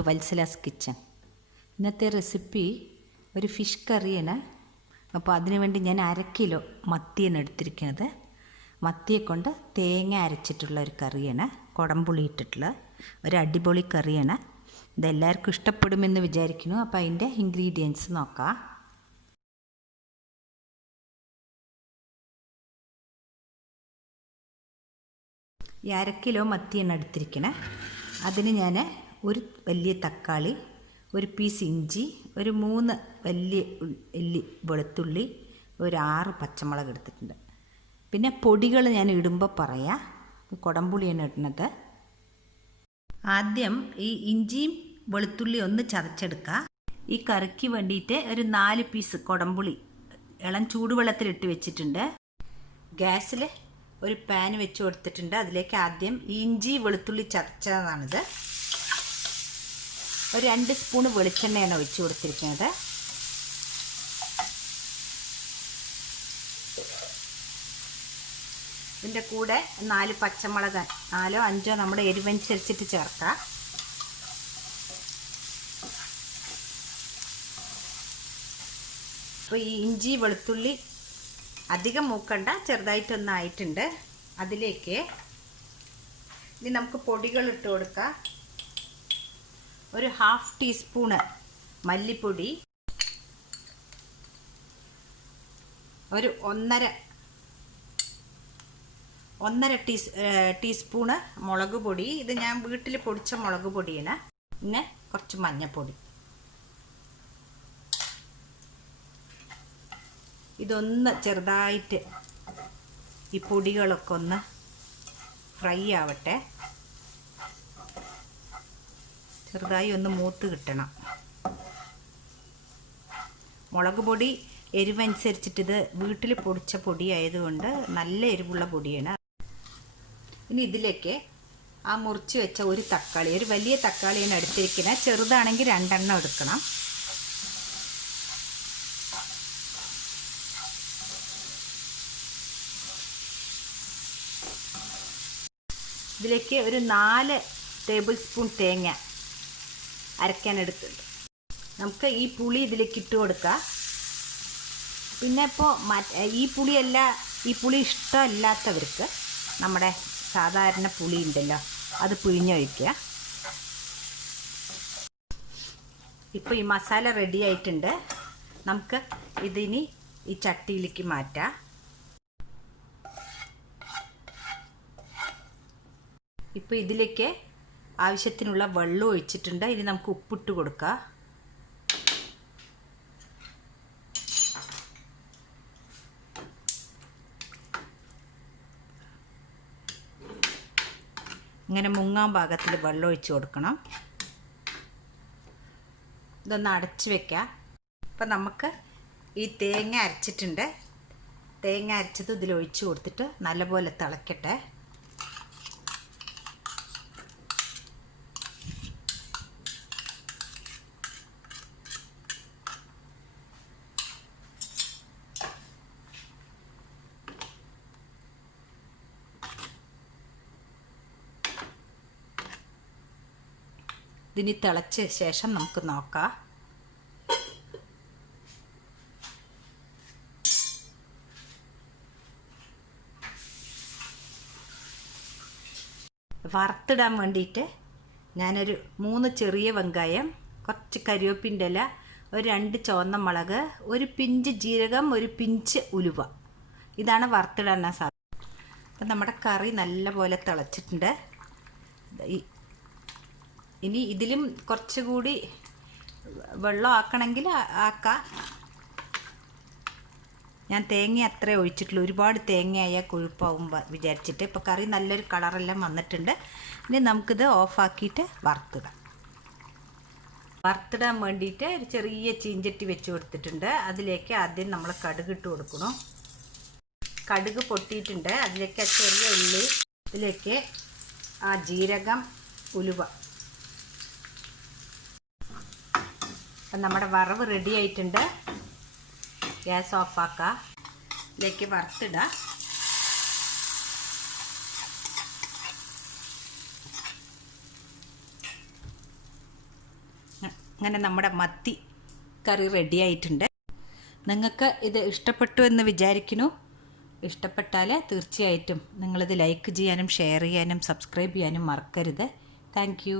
To Vatsala's kitchen. ഇന്നത്തെ recipe ഒരു fish കറിയാണ്. അപ്പോൾ അതിനു വേണ്ടി ഞാൻ 1/2 കിലോ മത്തിയാണ് എടുത്തിരിക്കുന്നത്. മത്തിയെ കൊണ്ട് തേങ്ങ അരച്ചിട്ടുള്ള ഒരു കറിയാണ്, കുടംപുളി ഇട്ടിട്ടുള്ള ഒരു അടിപൊളി കറിയാണ്. ഇതെല്ലാവർക്കും ഇഷ്ടപ്പെടുമെന്ന് വിചാരിക്കുന്നു. അപ്പോൾ അതിൻ്റെ ഇൻഗ്രീഡിയൻസ് നോക്കാം. ഈ 1/2 കിലോ മത്തിയാണ് എടുത്തിരിക്കണേ. അതിന് ഞാൻ ഒരു വലിയ തക്കാളി, ഒരു പീസ് ഇഞ്ചി, ഒരു 3 വലിയ ഉള്ളി വെളുത്തുള്ളി, ഒരു 6 പച്ചമുളക് എടുത്തിട്ടുണ്ട്. പിന്നെ പൊടികൾ ഞാൻ ഇടുമ്പോൾ പറയാം. കുടംപുളിയാണ് ഇടുന്നത്. ആദ്യം ഈ ഇഞ്ചിയും വെളുത്തുള്ളി ഒന്ന് ചതച്ചെടുക്കുക. ഈ കറിക്ക് വേണ്ടിയിട്ട് ഒരു 4 പീസ് കുടംപുളി ഇളം ചൂടുവെള്ളത്തിലിട്ട് വെച്ചിട്ടുണ്ട്. ഗ്യാസിൽ ഒരു പാൻ വെച്ച് കൊടുത്തിട്ടുണ്ട്. അതിലേക്ക് ആദ്യം ഇഞ്ചി വെളുത്തുള്ളി ചതച്ചതാണിത്. ഒരു 2 സ്പൂൺ വെളിച്ചെണ്ണയാണ് ഒഴിച്ച് കൊടുത്തിരിക്കുന്നത്. ഇതിൻ്റെ കൂടെ 4 പച്ചമുളക്, 4ഓ 5ഓ നമ്മുടെ എരിവനുസരിച്ചിട്ട് ചേർക്കാം. അപ്പോൾ ഈ ഇഞ്ചി വെളുത്തുള്ളി അധികം മൂക്കണ്ട, ചെറുതായിട്ടൊന്നായിട്ടുണ്ട്. അതിലേക്ക് ഇനി നമുക്ക് പൊടികൾ ഇട്ട് കൊടുക്കാം. ഒരു 1/2 ടീസ്പൂണ് മല്ലിപ്പൊടി, ഒരു 1.5 ടീസ്പൂണ് മുളക് പൊടി. ഇത് ഞാൻ വീട്ടിൽ പൊടിച്ച മുളക് പൊടിയാണ്. പിന്നെ കുറച്ച് മഞ്ഞൾപ്പൊടി. ഇതൊന്ന് ചെറുതായിട്ട് ഈ പൊടികളൊക്കെ ഒന്ന് ഫ്രൈ ആവട്ടെ. ചെറുതായി ഒന്ന് മൂത്ത് കിട്ടണം. മുളക് പൊടി എരിവനുസരിച്ചിട്ട് ഇത് വീട്ടിൽ പൊടിച്ച പൊടി ആയതുകൊണ്ട് നല്ല എരിവുള്ള പൊടിയാണ്. ഇനി ഇതിലേക്ക് ആ മുറിച്ച് വെച്ച ഒരു തക്കാളി, ഒരു വലിയ തക്കാളിയാണ് എടുത്തിരിക്കുന്നത്. ചെറുതാണെങ്കിൽ 2 എണ്ണം എടുക്കണം. ഇതിലേക്ക് ഒരു 4 ടേബിൾ സ്പൂൺ തേങ്ങ അരയ്ക്കാൻ എടുക്കുന്നുണ്ട്. നമുക്ക് ഈ പുളി ഇതിലേക്ക് ഇട്ട് കൊടുക്കാം. പിന്നെ ഇപ്പോൾ ഈ പുളി ഇഷ്ടമല്ലാത്തവർക്ക് നമ്മുടെ സാധാരണ പുളി ഉണ്ടല്ലോ, അത് പിഴിഞ്ഞൊഴിക്കുക. ഇപ്പോൾ ഈ മസാല റെഡി ആയിട്ടുണ്ട്. നമുക്ക് ഇതിനി ഈ ചട്ടിയിലേക്ക് മാറ്റാം. ഇപ്പോൾ ഇതിലേക്ക് ആവശ്യത്തിനുള്ള വെള്ളം ഒഴിച്ചിട്ടുണ്ട്. ഇനി നമുക്ക് ഉപ്പിട്ട് കൊടുക്കാം. ഇങ്ങനെ മുങ്ങാൻ പാകത്തിൽ വെള്ളം ഒഴിച്ച് കൊടുക്കണം. ഇതൊന്ന് അടച്ച് വെക്കാം. അപ്പം നമുക്ക് ഈ തേങ്ങ അരച്ചിട്ടുണ്ട്. തേങ്ങ അരച്ചത് ഇതിലൊഴിച്ച് കൊടുത്തിട്ട് നല്ലപോലെ തിളക്കട്ടെ. ഇതിനി തിളച്ച ശേഷം നമുക്ക് നോക്കാം. വറുത്തിടാൻ വേണ്ടിയിട്ട് ഞാനൊരു 3 ചെറിയ വെങ്കായം, കുറച്ച് കരിവേപ്പിൻ്റെ ഇല, ഒരു 2 ചുവന്ന മുളക്, ഒരു പിഞ്ച് ജീരകം, ഒരു പിഞ്ച് ഉലുവ, ഇതാണ് വറുത്തിടാൻ സാധനം. അപ്പം നമ്മുടെ കറി നല്ലപോലെ തിളച്ചിട്ടുണ്ട്. ഇനി ഇതിലും കുറച്ചുകൂടി വെള്ളം ആക്കണമെങ്കിൽ ആക്കാം. ഞാൻ തേങ്ങ അത്രേ ഒഴിച്ചിട്ടുള്ളൂ. ഒരുപാട് തേങ്ങയായാൽ കൊഴുപ്പാവും വിചാരിച്ചിട്ട്. ഇപ്പോൾ കറി നല്ലൊരു കളറെല്ലാം വന്നിട്ടുണ്ട്. ഇനി നമുക്കിത് ഓഫാക്കിയിട്ട് വറുത്തിടാൻ വേണ്ടിയിട്ട് ഒരു ചെറിയ ചീഞ്ചട്ടി വെച്ച് കൊടുത്തിട്ടുണ്ട്. അതിലേക്ക് ആദ്യം നമ്മൾ കടുക് ഇട്ട് കൊടുക്കണം. കടുക് പൊട്ടിയിട്ടുണ്ട്. അതിലേക്ക് ചെറിയ ഉള്ളി, ഇതിലേക്ക് ആ ജീരകം, ഉലുവ. അപ്പം നമ്മുടെ വറവ് റെഡി ആയിട്ടുണ്ട്. ഗ്യാസ് ഓഫാക്കാം. ഇതിലേക്ക് വറുത്തിടാം. അങ്ങനെ നമ്മുടെ മത്തി കറി റെഡി ആയിട്ടുണ്ട്. നിങ്ങൾക്ക് ഇത് ഇഷ്ടപ്പെട്ടു എന്ന് വിചാരിക്കുന്നു. ഇഷ്ടപ്പെട്ടാൽ തീർച്ചയായിട്ടും നിങ്ങളിത് ലൈക്ക് ചെയ്യാനും ഷെയർ ചെയ്യാനും സബ്സ്ക്രൈബ് ചെയ്യാനും മറക്കരുത്. Thank you.